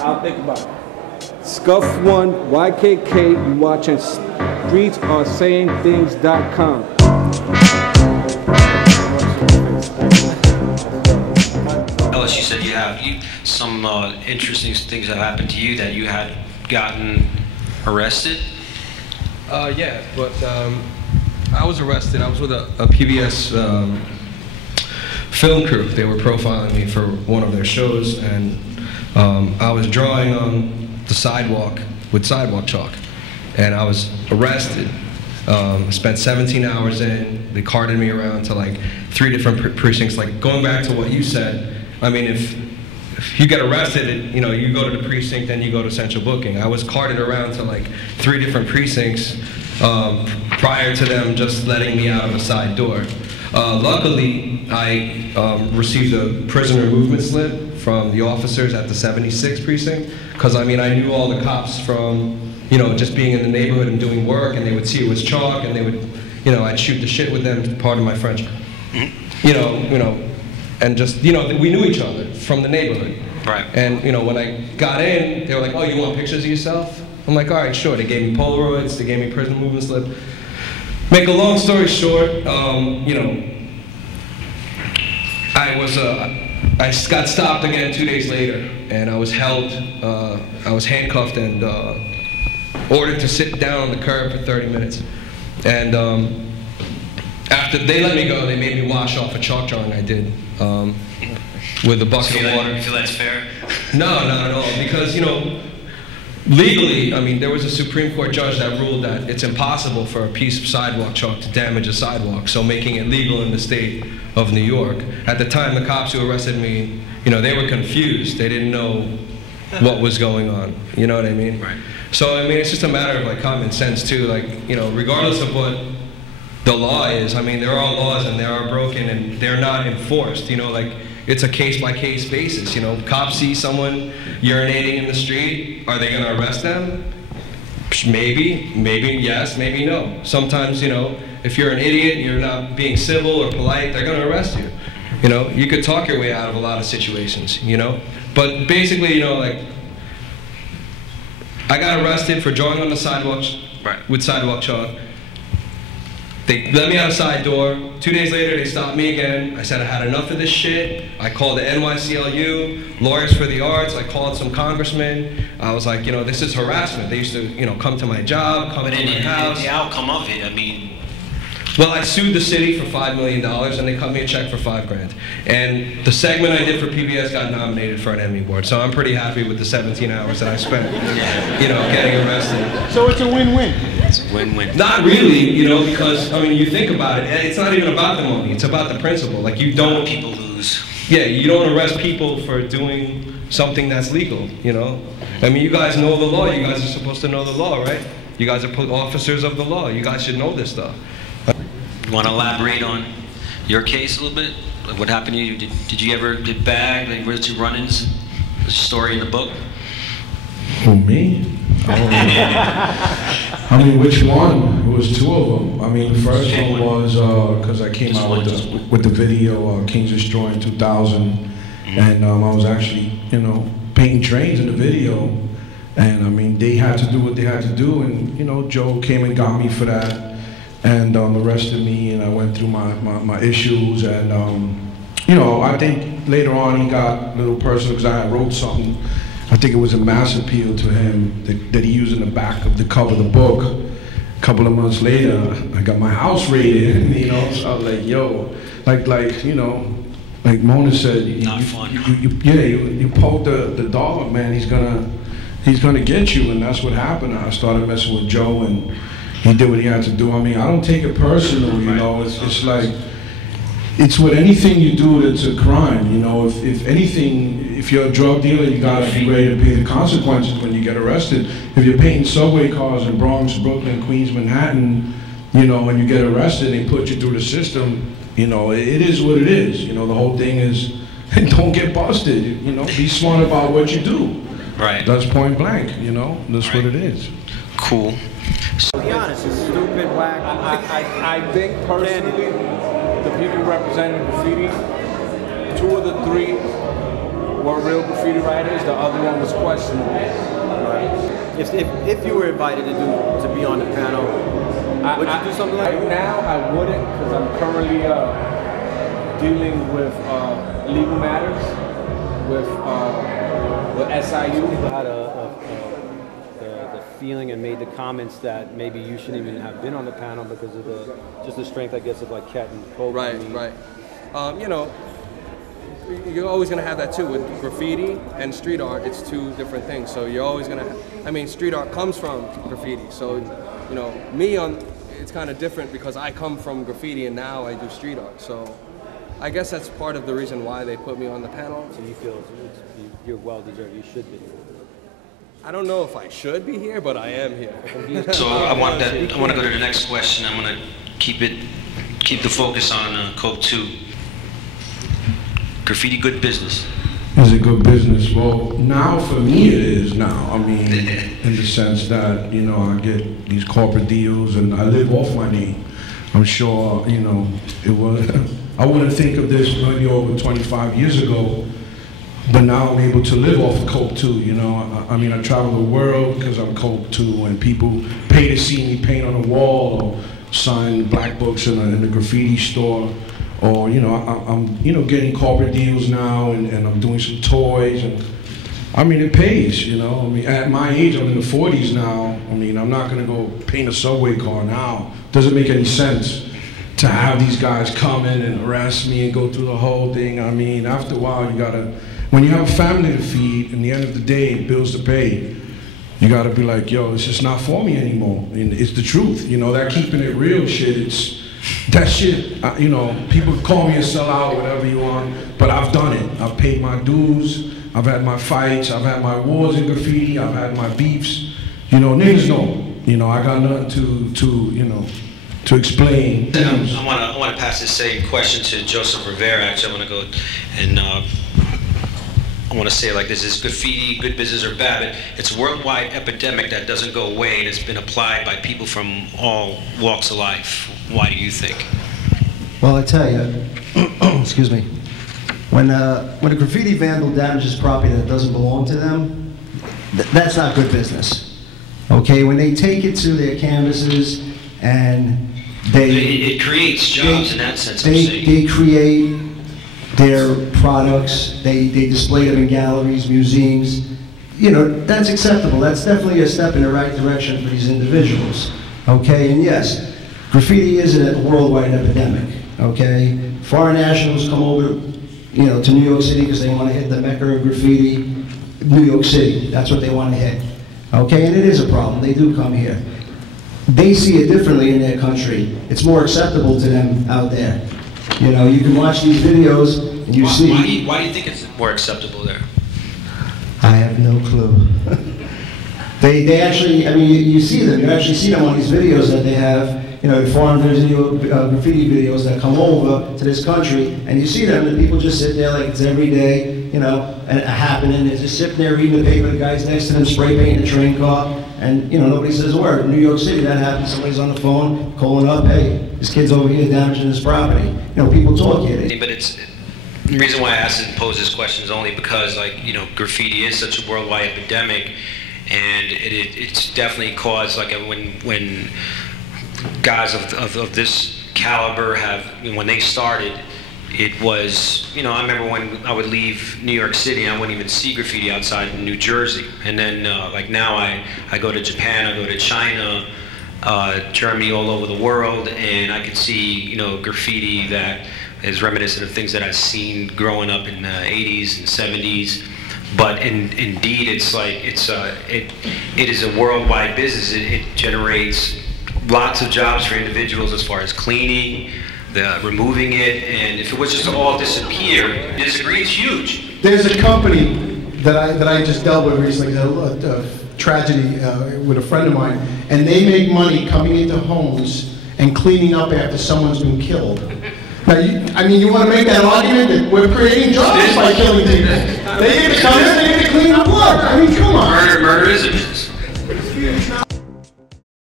I'll think about it. Scuff 1, YKK, you watching StreetsAreSayingThings.com. Ellis, you said you have some interesting things that happened to you, that you had gotten arrested? Yeah, but I was arrested. I was with a PBS film crew. They were profiling me for one of their shows, and I was drawing on the sidewalk with sidewalk chalk, and I was arrested. Spent 17 hours in. They carted me around to like 3 different precincts. Like, going back to what you said, I mean, if you get arrested, you know, you go to the precinct, then you go to central booking. I was carted around to like 3 different precincts prior to them just letting me out of a side door. Luckily, I received a prisoner movement slip from the officers at the 76th precinct, because I mean, I knew all the cops from, you know, just being in the neighborhood and doing work, and they would see it was chalk, and they would, you know, I'd shoot the shit with them, pardon my French. You know, and just, you know, we knew each other from the neighborhood. Right. And, you know, when I got in, they were like, oh, you want pictures of yourself? I'm like, all right, sure. They gave me Polaroids, they gave me prison movement slip. Make a long story short, you know, I got stopped again 2 days later, and I was held, I was handcuffed and ordered to sit down on the curb for 30 minutes. And after they let me go, they made me wash off a chalk drawing I did with a bucket of water. You feel that's fair? No, not at all, because, you know, legally, I mean, there was a Supreme Court judge that ruled that it's impossible for a piece of sidewalk chalk to damage a sidewalk, so making it legal in the state of New York. At the time, the cops who arrested me, you know, they were confused. They didn't know what was going on. You know what I mean? Right. So, I mean, it's just a matter of, like, common sense, too. Like, you know, regardless of what the law is, I mean, there are laws and they are broken and they're not enforced, you know, like, it's a case-by-case basis, you know. Cops see someone urinating in the street, are they gonna arrest them? Maybe yes, maybe no. Sometimes, you know, if you're an idiot, you're not being civil or polite, they're gonna arrest you. You know, you could talk your way out of a lot of situations, you know? But basically, you know, like, I got arrested for drawing on the sidewalk with sidewalk chalk. They let me out a side door. 2 days later, they stopped me again. I said I had enough of this shit. I called the NYCLU, Lawyers for the Arts. I called some congressmen. I was like, you know, this is harassment. They used to, you know, come to my job, come to my house. The outcome of it, I mean. Well, I sued the city for $5 million, and they cut me a check for $5 grand. And the segment I did for PBS got nominated for an Emmy Award. So I'm pretty happy with the 17 hours that I spent, you know, getting arrested. So it's a win-win. It's a win-win. Not really, you know, because, I mean, you think about it, it's not even about the money, it's about the principle. Like, you don't... People lose. Yeah, you don't arrest people for doing something that's legal, you know? I mean, you guys know the law, you guys are supposed to know the law, right? You guys are officers of the law, you guys should know this stuff. You want to elaborate on your case a little bit? Like, what happened to you? Did you ever get bagged? Like, where's your run-ins? There's a story in the book. Who, me? I mean, which one? It was 2 of them. I mean, the first one was because I came out with the video Kings Destroy in 2000, and I was actually, you know, painting trains in the video, and I mean, they had to do what they had to do, and you know, Joe came and got me for that. And arrested me, and I went through my issues, and you know, I think later on he got a little personal because I wrote something. I think it was a mass appeal to him that he used in the back of the cover of the book. A couple of months later, I got my house raided, you know, so I was like, yo, like you know, like Mona said, you poke the dog, man, he's gonna get you, and that's what happened. I started messing with Joe, and he did what he had to do. I mean, I don't take it personal, you know. It's like, it's with anything you do that's a crime, you know. If anything, if you're a drug dealer, you gotta be ready to pay the consequences when you get arrested. If you're painting subway cars in Bronx, Brooklyn, Queens, Manhattan, you know, when you get arrested, they put you through the system, you know, it is what it is. You know, the whole thing is, don't get busted, you know, be smart about what you do. Right. That's point blank, you know, that's what it is. Cool. To be honest, it's stupid, whack. I think personally, the people representing graffiti, 2 of the 3 were real graffiti writers. The other one was questionable. Right. If you were invited to be on the panel, would you do something like that? Right now, I wouldn't, because I'm currently dealing with legal matters with SIU. People had the feeling and made the comments that maybe you shouldn't even have been on the panel because of just the strength, I guess, of like Chet and Kobe. Right, right. You know, you're always going to have that too with graffiti and street art. It's two different things. So you're always going to. I mean, street art comes from graffiti. So, you know, it's kind of different because I come from graffiti and now I do street art. So I guess that's part of the reason why they put me on the panel. So you feel you're well deserved. You should be. I don't know if I should be here, but I am here. So I want to go to the next question. I'm going to keep the focus on Coke 2. Graffiti good business. Is it good business? Well, now for me it is now. I mean, in the sense that, you know, I get these corporate deals and I live off my name. I'm sure, you know, it was, I wouldn't think of this maybe over 25 years ago, but now I'm able to live off of Coke 2, you know. I mean, I travel the world because I'm Coke 2, and people pay to see me paint on a wall or sign black books in a graffiti store. Or, you know, I'm you know, getting corporate deals now, and I'm doing some toys, and I mean, it pays, you know. I mean, at my age, I'm in the 40s now. I mean, I'm not gonna go paint a subway car now. Doesn't make any sense to have these guys come in and harass me and go through the whole thing. I mean, after a while, you gotta, when you have a family to feed, in the end of the day, bills to pay, you gotta be like, yo, it's just not for me anymore. And it's the truth, you know, that keeping it real shit, that shit, you know, people call me a sellout, whatever you want, but I've done it. I've paid my dues, I've had my fights, I've had my wars in graffiti, I've had my beefs. You know, niggas know, you know, I got nothing to you know, to explain. I want to pass the same question to Joseph Rivera. Actually, I want to go and I want to say like this: is graffiti good business or bad? But it's a worldwide epidemic that doesn't go away, and it's been applied by people from all walks of life. Why do you think? Well, I tell you, excuse me, when a graffiti vandal damages property that doesn't belong to them, that's not good business. Okay, when they take it to their canvases and it creates jobs in that sense. They create their products, they display them in galleries, museums. You know, that's acceptable. That's definitely a step in the right direction for these individuals. Okay, and yes, graffiti is a worldwide epidemic. Okay, foreign nationals come over, you know, to New York City because they want to hit the Mecca of graffiti, New York City. That's what they want to hit. Okay, and it is a problem. They do come here. They see it differently in their country. It's more acceptable to them out there. You know, you can watch these videos and you see. Why do you think it's more acceptable there? I have no clue. They actually, I mean, you see them. You actually see them on these videos that they have. You know, foreign graffiti videos that come over to this country, and you see them, and people just sit there like it's every day, you know, and it happening. They're just sitting there reading the paper. The guys next to them spray painting a train car, and you know, nobody says a word. In New York City, that happens. Somebody's on the phone calling up, hey, this kid's over here damaging this property. You know, people talk here. But it's the reason why I asked and posed this question is only because, like, you know, graffiti is such a worldwide epidemic, and it's definitely caused, like, when guys of this caliber when they started, it was, you know, I remember when I would leave New York City, I wouldn't even see graffiti outside in New Jersey. And then, like now I go to Japan, I go to China, Germany, all over the world, and I can see, you know, graffiti that is reminiscent of things that I've seen growing up in the 80s and 70s. But indeed, it's like, it is a worldwide business. It generates lots of jobs for individuals as far as cleaning, removing it, and if it was just to all disappear, disagree, it's huge. There's a company that I just dealt with recently, a tragedy with a friend of mine, and they make money coming into homes and cleaning up after someone's been killed. Now, I mean, you want to make that argument that we're creating jobs by killing people? They get to come in, they get to clean up blood. I mean, come on. Murder is a business.